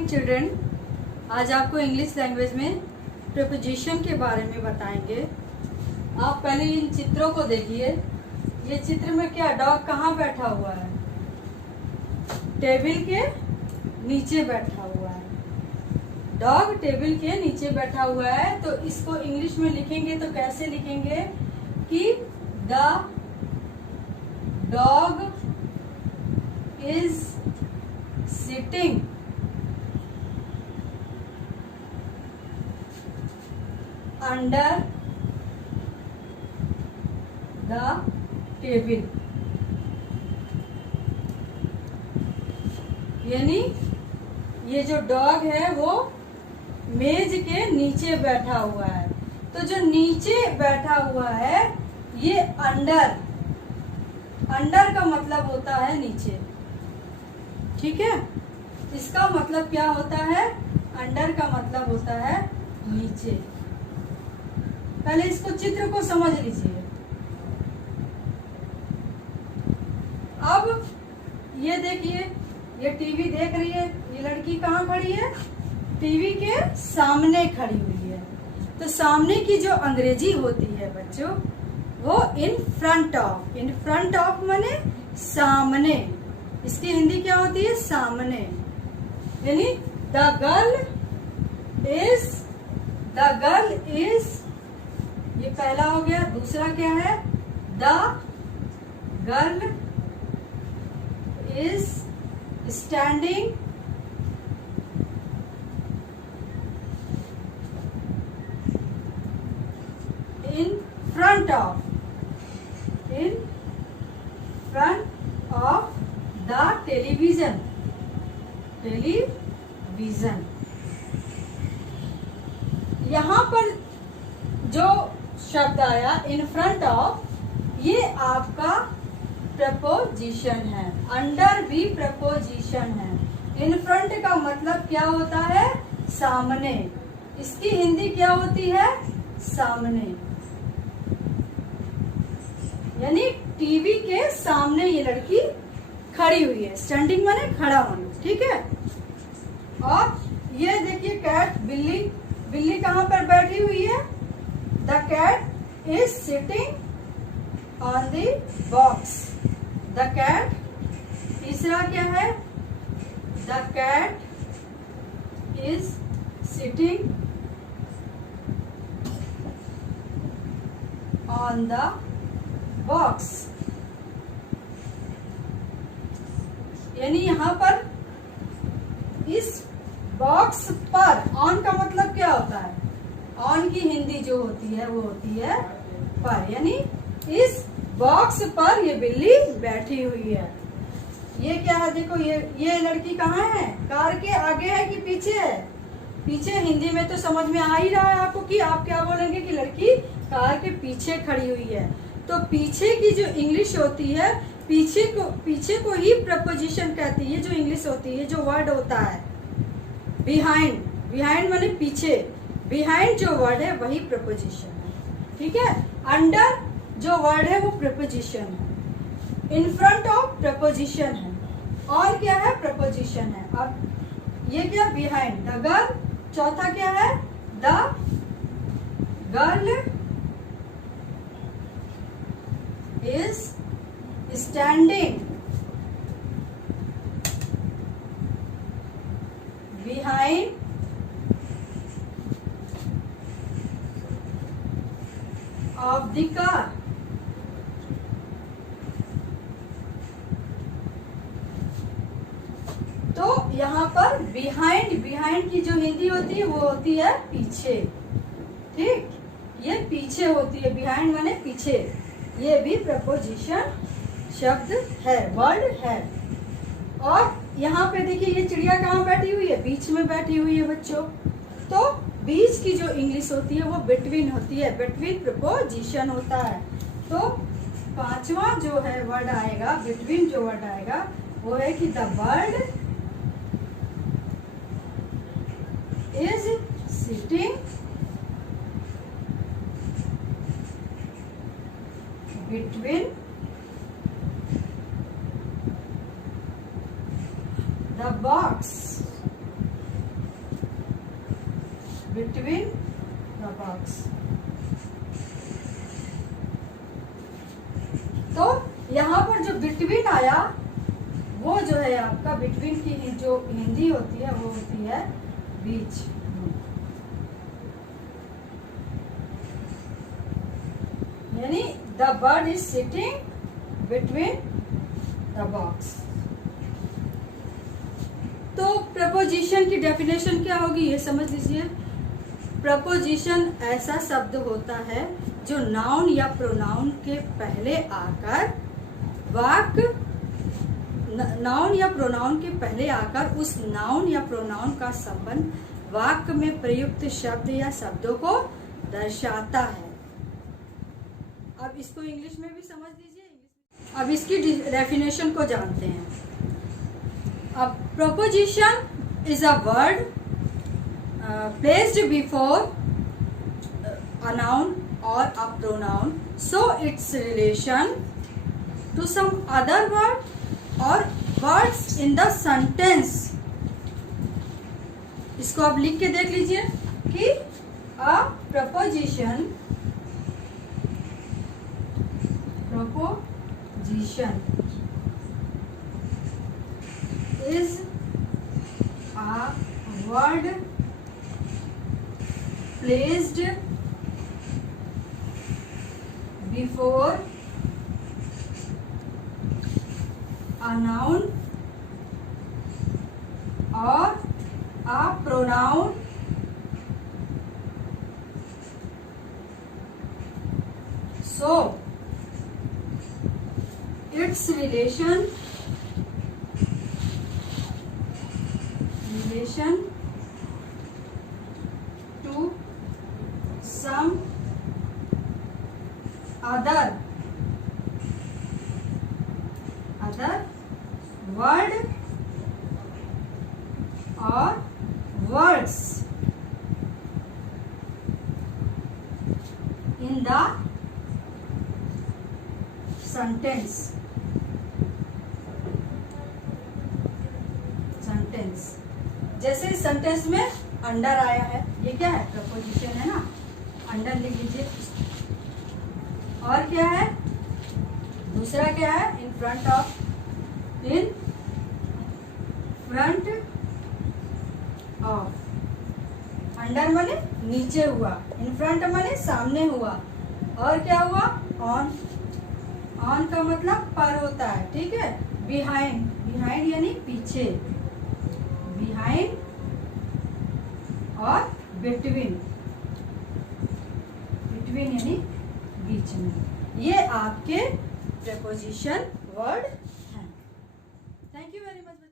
Morning children. आज आपको English language में प्रीपोजिशन के बारे में बताएंगे। आप पहले इन चित्रों को देखिए। ये चित्र में क्या डॉग कहाँ बैठा हुआ है? टेबल के नीचे बैठा हुआ है। डॉग टेबल के नीचे बैठा हुआ है। तो इसको इंग्लिश में लिखेंगे तो कैसे लिखेंगे कि the dog is sitting under the table। यानी ये जो डॉग है वो मेज के नीचे बैठा हुआ है। तो जो नीचे बैठा हुआ है ये अंडर का मतलब होता है नीचे। ठीक है, इसका मतलब क्या होता है? अंडर का मतलब होता है नीचे। पहले इसको चित्र को समझ लीजिए। अब ये देखिए, ये टीवी देख रही है। ये लड़की कहाँ खड़ी है? टीवी के सामने खड़ी हुई है। तो सामने की जो अंग्रेजी होती है बच्चों, वो in front of. In front of माने सामने। इसकी हिंदी क्या होती है? सामने। यानी द गर्ल इज ये पहला हो गया। दूसरा क्या है? The girl is standing in front of the television. यहाँ पर जो शब्द आया इन फ्रंट ऑफ, ये आपका प्रपोजिशन है। अंडर भी प्रपोजिशन है। इन फ्रंट का मतलब क्या होता है? सामने। इसकी हिंदी क्या होती है? सामने। यानी टीवी के सामने ये लड़की खड़ी हुई है। स्टैंडिंग माने खड़ा होना। ठीक है। और ये देखिए कैट, बिल्ली कहाँ पर बैठी हुई है? The cat is sitting on the box. The cat. तीसरा क्या है? The cat is sitting on the box. यानी यहाँ पर इस बॉक्स पर, ऑन का मतलब क्या होता है? ऑन की हिंदी जो होती है वो होती है पर। यानी इस बॉक्स पर ये बिल्ली बैठी हुई है। ये क्या है? देखो ये लड़की कहाँ है? कार के आगे है कि पीछे है? पीछे। हिंदी में तो समझ में आ ही रहा है आपको कि आप क्या बोलेंगे कि लड़की कार के पीछे खड़ी हुई है। तो पीछे की जो इंग्लिश होती है, पीछे को ही प्रपोजिशन कहती है। जो इंग्लिश होती है, जो वर्ड होता है बिहाइंड माने पीछे। बिहाइंड जो वर्ड है वही प्रपोजिशन है। ठीक है। अंडर जो वर्ड है वो प्रपोजिशन है। इन फ्रंट ऑफ प्रपोजिशन है। और क्या है? प्रपोजिशन है। अब ये क्या? बिहाइंड। The girl. चौथा क्या है? The girl is standing behind of the car। तो यहाँ पर बिहाइंड की जो हिंदी होती है वो होती है पीछे। ठीक, ये पीछे होती है। बिहाइंड माने पीछे। ये भी प्रपोजिशन शब्द है, वर्ड है। और यहाँ पे देखिए ये चिड़िया कहाँ बैठी हुई है? बीच में बैठी हुई है बच्चों। तो बीच की जो इंग्लिश होती है वो बिटवीन होती है। बिटवीन प्रपोजिशन होता है। तो पांचवा जो है वर्ड आएगा, बिटवीन जो वर्ड आएगा वो है कि the bird is sitting between the box between the box. तो यहाँ पर जो बिटवीन आया वो जो है आपका बिटवीन की जो हिंदी होती है वो होती है बीच। यानी the bird is sitting between the box. तो प्रपोजिशन की डेफिनेशन क्या होगी ये समझ लीजिए। प्रपोजिशन ऐसा शब्द होता है जो नाउन या प्रोनाउन के पहले आकर नाउन या प्रोनाउन के पहले आकर उस नाउन या प्रोनाउन का संबंध वाक्य में प्रयुक्त शब्द या शब्दों को दर्शाता है। अब इसको इंग्लिश में भी समझ लीजिए। अब इसकी डेफिनेशन को जानते हैं। अब preposition is a word placed before a noun or a pronoun, so its relation to some other word or words in the sentence। इसको आप लिख के देख लीजिए कि a proposition is a word placed before a noun or a pronoun, so its relation to some other word or words in the sentence। जैसे इस sentence में अंडर आया है, ये क्या है प्रपोजिशन है ना, अंडर लिख लीजिए। और क्या है दूसरा, क्या है in front of, in front of. Under माने नीचे हुआ, इन फ्रंट माने सामने हुआ, और क्या हुआ ऑन। ऑन का मतलब पर होता है, ठीक है। बिहाइंड, बिहाइंड यानी पीछे, बिहाइंड और बिटवीन, बिटवीन यानी बीच में। ये आपके प्रेपोजिशन वर्ड हैं। Thank you very much.